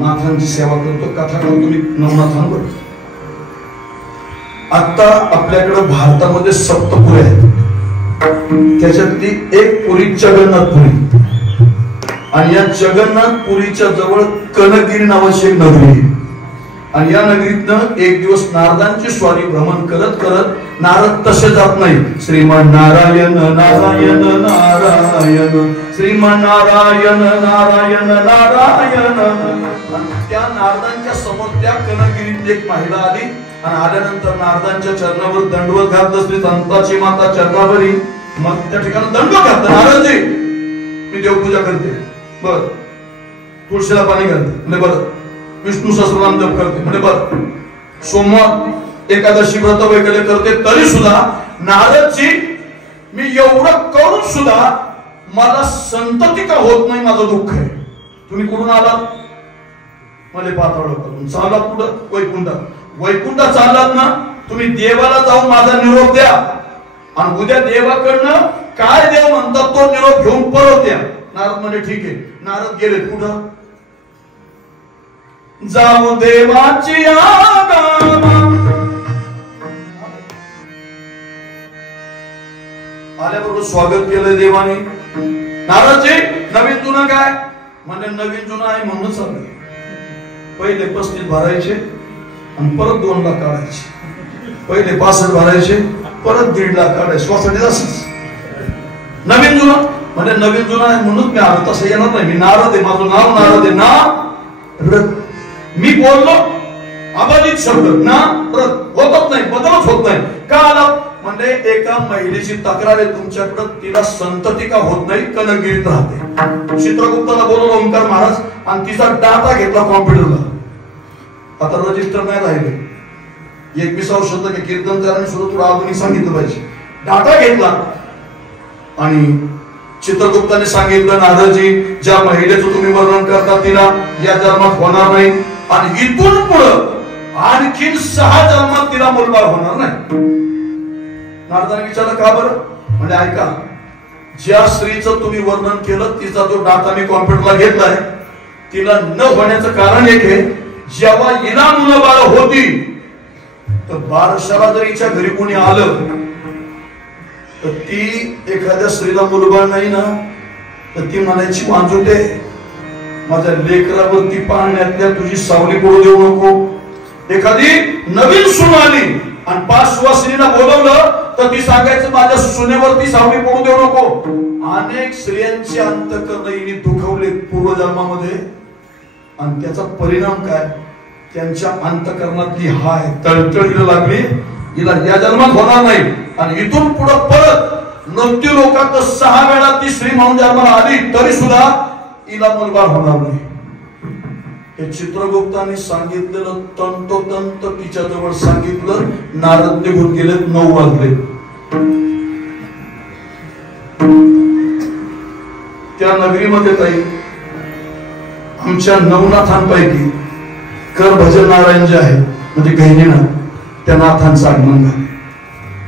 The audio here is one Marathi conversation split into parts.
नाथांची सेवा करतो, कथा करतो मी नवनाथांवर. आता आपल्याकडे भारतामध्ये सप्तपुरी आहेत, त्याच्यातली एक पुरी जगन्नाथपुरी, आणि या जगन्नाथपुरीच्या जवळ कनकगिरी नावाची एक नगरी आहे. आणि या नगरीतनं एक दिवस नारदांची स्वारी भ्रमण करत करत नारद तसे जात नाही. श्रीमान नारायण नारायण नारायण, श्रीमान नारायण नारायण नारायण. त्या नारदांच्या समोर त्या कनकगिरीत एक महिला आली आणि आल्यानंतर नारदांच्या चरणावर दंडवत घातलं. श्री संताची माता चरणावरी. मग त्या ठिकाणी दंडवत घातलं. नारदजी मी देवपूजा करते, बर. तुळशीला पाणी घालते, म्हणजे बरं. विष्णू सहस्रनाम जप करते, म्हणजे बरं. सोमवार एकादशी व्रत वगैरे करते, तरी सुद्धा नारदजी मी एवढं करून सुद्धा मला संतती का होत नाही, माझं दुःख आहे. तुम्ही कुठून आलात? मला पाताळ करून चाललात कुठं? वैकुंठात. वैकुंठात चाललात ना, तुम्ही देवाला जाऊन माझा निरोप द्या, आणि उद्या देवाकडनं काय देव म्हणतात तो निरोप घेऊन परत द्या. नारद म्हणजे ठीक आहे. नारद गेले कुठं? जाऊ देवाची आल्याबरोबर स्वागत केलं देवाने. नारदजी नवीन जुनं काय? म्हणजे नवीन जुनं आहे म्हणून चाललंय. पहिले 35 भरायचे आणि परत 2 लाख काढायचे. पहिले 65 भरायचे, परत 1.5 लाख काढायचे. स्वतःसाठी असंच नवीन जुनं म्हणजे नवीन जुनं आहे म्हणून मी आलो. तसं येणार नाही. मी नारद आहे, माझं नाव नारद आहे. ना मी बोललो अबाधित शब्द ना होतच नाही, बदलच होत नाही. का आला? म्हणजे एका महिलेची तक्रार आहे तुमच्याकडे, तिला संतती का होत नाही, कनकगिरीत राहते. चित्रगुप्ताला बोलवलं ओंकार महाराज आणि तिचा डाटा घेतला कॉम्प्युटरला. आता रजिस्टर नाही राहिले. 21व शतक कीर्तनकारांनी सुद्धा तुला आधुनिक सांगितलं पाहिजे. डाटा घेतला आणि चित्रगुप्ताने सांगितलं, नारदजी ज्या महिलेचं तुम्ही वर्णन करता तिला या जन्मात होणार नाही, आणि इथून पुढं आणखीन 6 जन्मात तिला मुलगा होणार नाही. नारदाने विचारलं का बरं? म्हणजे ऐका, ज्या स्त्रीचं तुम्ही वर्णन केलं तिचा जो डाटा मी कॉम्प्युटरला घेतलाय, तिला न होण्याचं कारण एक आहे, जेव्हा हिला मुलं बाळ होती तर बारशाला जर हिच्या घरी कोणी आलं तर ती एखाद्या स्त्रीला मुलबाळ नाही ना, तर ती म्हणायची वांजुटे माझ्या लेकरावरती पाहण्यातल्या तुझी सावली पडू देऊ नको. एखादी नवीन सून आली आणि 5 सुवासिनीला बोलवलं तर ती सांगायचं माझ्या सुनेवरती सावली पडू देऊ नको. अनेक स्त्रियांचे अंतःकरण हिने दुखवले पूर्वजन्मामध्ये, आणि त्याचा परिणाम काय? त्यांच्या अंतःकरणातली हाय तळतळ हिला लागली. हिला या जन्मात होणार नाही, आणि इथून पुढे परत मृत्यू लोकात 6 वेळा ती स्त्री म्हणून जन्माला आली तरी सुद्धा हिला मुलगा होणार नाही. हे चित्रगुप्ताने सांगितलेलं तंतोतंत तिच्या जवळ सांगितलं. नारद निघून गेले. 9 वाजले. त्या नगरीमध्ये काही आमच्या नवनाथांपैकी कर भजन नारायण जे आहे म्हणजे गहिनीनाथ, त्या नाथांचं आगमन झालं.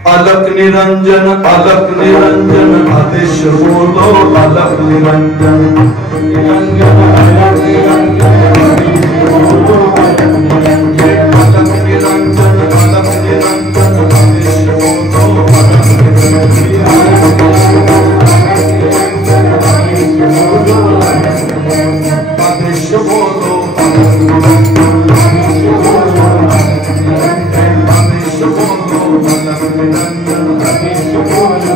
अलक निरंजन अलक निरंजन आदेश बोलो अलक निरंजन निरंजन अलक निरंजन बोलो अलक निरंजन अलक निरंजन अलक निरंजन आदेश बोलो अलक निरंजन आदेश बोलो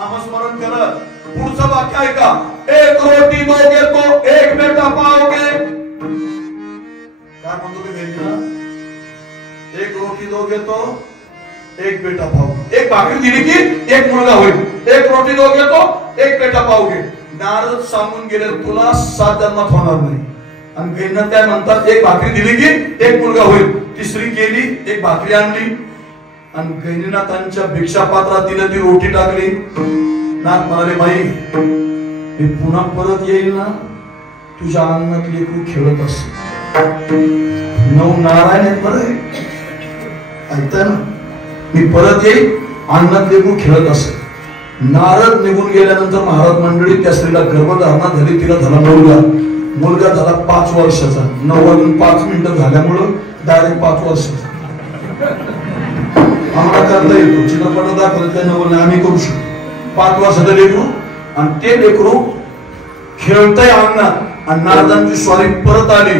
नामस्मरण करत पुढचं वाक्य आहे का? 1 रोटी दोगे तो 1 बेटा पाओगे. काय म्हणतो ते भेटला? 1 रोटी दोगे तो 1 बेटा पाओगे. 1 भाकरी दिली की 1 मुलगा होईल. 1 रोटी दोगे तो 1 बेटा पाओगे. नारद सांगून गेले तुला 7 जन्मात होणार नाही. आणि भेटणं त्या म्हणतात 1 भाकरी दिली की 1 मुलगा होईल. तिसरी गेली, 1 भाकरी आणली आणि गहिनीनाथांच्या भिक्षा पात्रात तिने ती रोटी टाकली. नाथ म्हणाले बाई मी पुन्हा परत येईल ना, तुझ्या अंगणात लेकरू खेळत असत. नऊ नारायण आहेत बरं, ऐकताय ना? मी परत येईल, अंगणात लेकरू खेळत असत. नारद निघून गेल्यानंतर महाराज मंडळी त्या स्त्रीला गर्भधारणा झाली. तिला झाला मुलगा झाला 5 वर्षाचा. 9:05 झाल्यामुळं डायरेक्ट 5 वर्षाचा. आम्हाला करता येतो, चित्रपट दाखवत त्या नवल आम्ही करू शकतो. 5 वर्षाचं लेकरू, आणि ते लेकरू खेळतय अंगणात. आणि नारदांची स्वारी परत आली,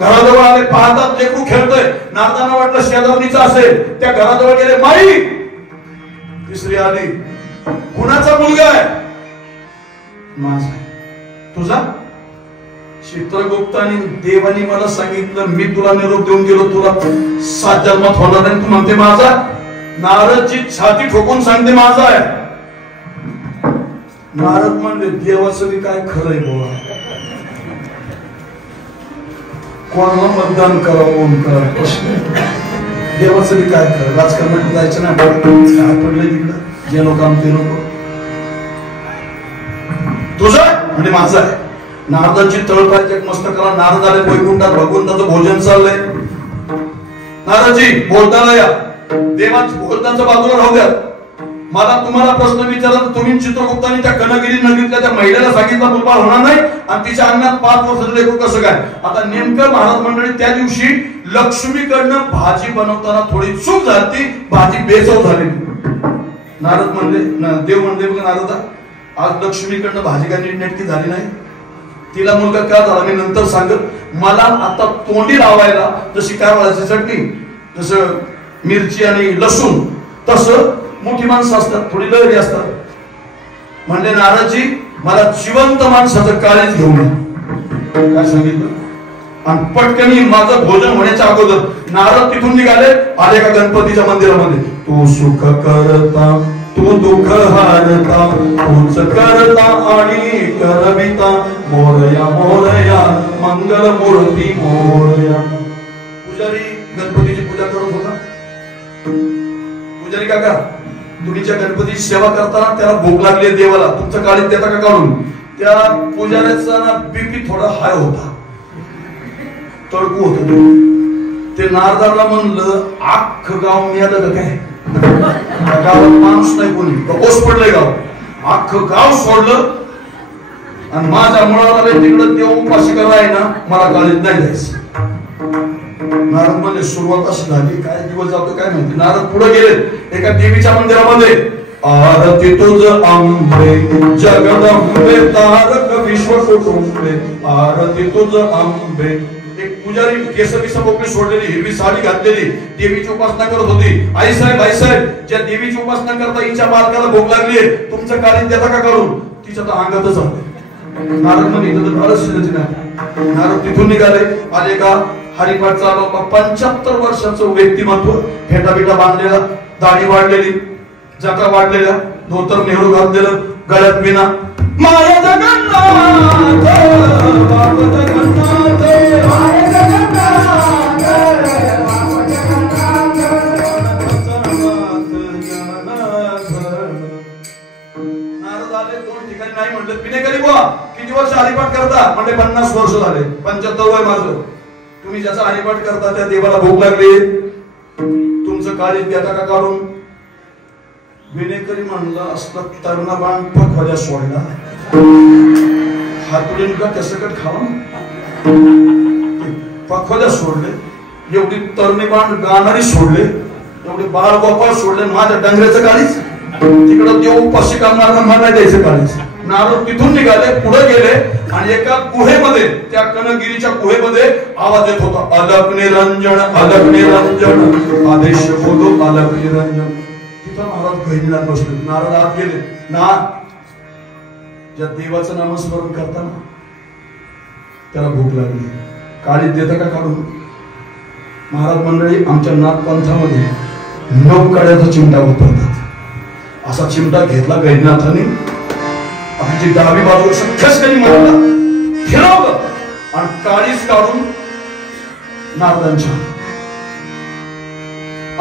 घराजवळ आले, पाहतात लेकरू खेळतय. नारदांना वाटलं शेजारणीचं असेल, त्या घराजवळ गेले. माई, तिसरी आली, कुणाचा मुलगा आहे? माझा. तुझा? चित्रगुप्तानी देवानी मला सांगितलं, मी तुला निरोप देऊन गेलो, तुला 7 जन्मात होणार नाही. तू म्हणते माझा? नारदची छाती ठोकून सांगते माझा आहे. नारद म्हणले, देवाचं बी काय खरंय बोला, कोणाला मतदान करावं कोण करा प्रश्न. देवाचं बी काय खरं, राजकारणात जायचं नाही. काय पडलंय तिकडं, जे लोक आमचे लोक. तुझं म्हणजे माझं आहे. नारदाची तळपायची मस्तकाला नारद आले वैकुंठात, भगवंताचं भोजन चाललंय. नारदजी बोलताना या, देवाच बोलतांच्या बाजूला राहू द्या. मला तुम्हाला प्रश्न विचारला तर तुम्ही चित्रगुप्तांनी त्या कनगिरी नगरीतल्या त्या महिलेला सांगितलं मुलबाळ होणार नाही, आणि तिच्या अंगणात 5 वर्षाचं लेकरू कसं काय? आता नेमकं महाराज मंडळी त्या दिवशी लक्ष्मीकडनं भाजी बनवताना थोडी चूक झाली, भाजी बेचव झाली. नारद म्हणले, देव म्हणले, बघा नारदा, आज लक्ष्मीकडनं भाजी काय नीटनेटकी झाली नाही. तिला मुलगा का झाला मी नंतर सांगत. मला आता तोंडी लावायला जशी काय वाळायची चटणी, जसं मिरची आणि लसूण, तसं मोठी माणसं असतात, थोडी लहरी असतात. म्हणले नारदजी, मला जिवंत माणसाचं काळीच घेऊन या. काय सांगितलं? आणि पटकनी माझं भोजन होण्याच्या अगोदर नारद तिथून निघाले, आले का गणपतीच्या मंदिरामध्ये. तू सुख करता, तू दुःख हारता, तूच करता आणि करविता, मोरया मोरया मंगल मूर्ती मोरया. पुजारी गणपतीची पूजा करत होता. पुजारी काका, तुम्ही ज्या गणपतीची सेवा करताना त्याला भूक लागली देवाला, तुमचं काळीत देता का काढून? त्या पुजाऱ्याचा बीपी थोडा हाय होता, तडकू होत. ते नारदाला म्हणलं, अख्खं गाव मिळालं का काय? गावात माणूस नाही कोणी, ओस पडलंय गाव. अख्खं गाव सोडलं आणि माझ्या मुळाला तिकडं देव उपाशी कराय ना, मला काळीत नाही जायचं. नारद म्हणजे सुरुवात अशी झाली, काय दिवस जातो काय माहिती. नारद पुढे गेले एका देवीच्या मंदिरामध्ये. आरती तुझ आंबे जगदंबे, तारक विश्व कुटुंबे, आरती तुझ आंबे. एक पुजारी केस बिस मोकळी सोडलेली, हिरवी साडी घातलेली, देवीची उपासना करत होती. आई साहेब, ज्या देवीची उपासना करता हिच्या बालकाला भूक लागली, तुमचं काळीत देता का काढून? तिच्या तर अंगातच आले. नारद म्हणजे नारद तिथून निघाले, आले का हरिपाठ चालवला. 75 वर्षाचं व्यक्तिमत्व, फेटा बिटा बांधलेला, दाढी वाढलेली, जका वाढलेला, धोतर नेहरू घातलेलं, गळ्यात विना. माया जगन्नाथ, बाप जगन्नाथ, माया जगन्नाथ, बाप जगन्नाथ, नारद आले 2 ठिकाणी नाही म्हणलं. पिनेकरी बुवा, किती वर्ष हरिपाठ करता? म्हणजे 50 वर्ष झाले. 75 वय माझं. तुम्ही ज्याचा हरिपाठ करता त्या देवाला भूक लागली, तुमचं काळीत देता का काढून? विनेकरी म्हणलं, असला तरणा बाण पखवाद्या सोडला, हातुडीन का कसकट खावा. पखवाद्या सोडले, एवढी तरणी बाण गाणारी सोडले, एवढे बाळ गोपाळ सोडले. माझ्या डंगऱ्याचं काळीच तिकडं देव उपाशी करणार, मला द्यायचं काळीच. नारद तिथून निघाले, पुढे गेले आणि एका गुहेमध्ये, त्या कनगिरीच्या गुहेमध्ये आवाज येत होता, अलक निरंजन, अलक निरंजन, आदेश बोलो अलक निरंजन. तिथं महाराज गहिनीला बसले. नारद आत गेले. ना ज्या देवाचं नामस्मरण करताना त्याला भूक लागली, काळीत देता का काढून? महाराज मंडळी, आमच्या नाथपंथामध्ये 9 काड्याचा चिमटा वापरतात. असा चिमटा घेतला गहिनीनाथाने, आपली डावी बाजू खसखनी मारला, फिरवलं आणि काळीच काढून नारदांच्या.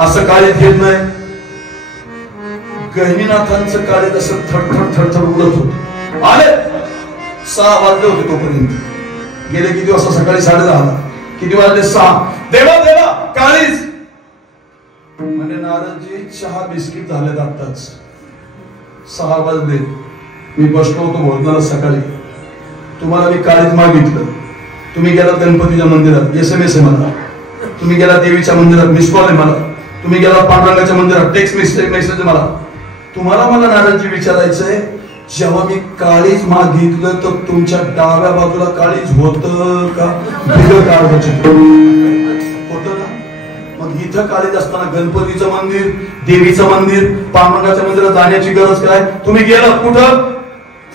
असं काळीत घेत नाही. गहिनीनाथांचं काळीत असं थरथर थरथर उडत होत. आले 6 वाजले होते तोपर्यंत. गेले किती वाजता? सकाळी 10:30. किती वाजले? 6. देवा देवा काळीज म्हणजे नारदजी चहा बिस्किट झालेत आत्ताच. 6 वाजले. मी बसलो होतो भोजनाला सकाळी. तुम्हाला मी काळीज मागितलं. तुम्ही गेलात गणपतीच्या मंदिरात, SMS आहे मला. तुम्ही गेला देवीच्या मंदिरात, मिस कॉल आहे मला. तुम्ही गेला पांडुरंगाच्या मंदिरात, टेक्स्ट मेसेज मला. तुम्हाला मला नारदजी विचारायचंय, जेव्हा मी काळीज मागितलं तर तुमच्या डाव्या बाजूला काळीज होतं का? होतं ना? मग इथं काळीज असताना गणपतीचं मंदिर, देवीचं मंदिर, पांडुरंगाच्या मंदिरात जाण्याची गरज काय? तुम्ही गेला कुठं?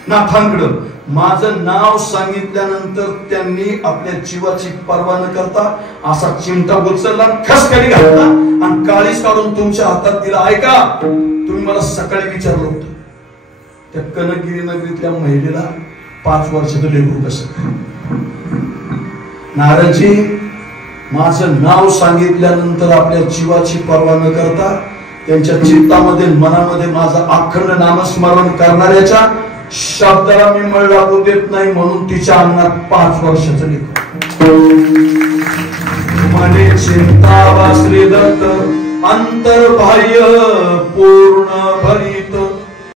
नाथांकडं. माझं नाव सांगितल्यानंतर त्यांनी आपल्या जीवाची पर्वा न करता असा चिमटा उचलला, खसखली घातला आणि काळीज काढून तुमच्या हातात दिला. ऐका, तुम्ही मला सकाळी विचारलं होतं त्या कनकगिरी नगरीतल्या महिलेला 5 वर्षाचं लेकरू कसं? नारदजी माझं नाव सांगितल्यानंतर आपल्या जीवाची पर्वा न करता त्यांच्या चित्तामध्ये मनामध्ये माझं अखंड नामस्मरण करणाऱ्याच्या शब्दाला मी मळ लागू देत नाही, म्हणून तिच्या अंगात 5 वर्षाचं लेकरू. मने चिंता वा श्रीदत्त अंतर्बाह्य पूर्ण भरी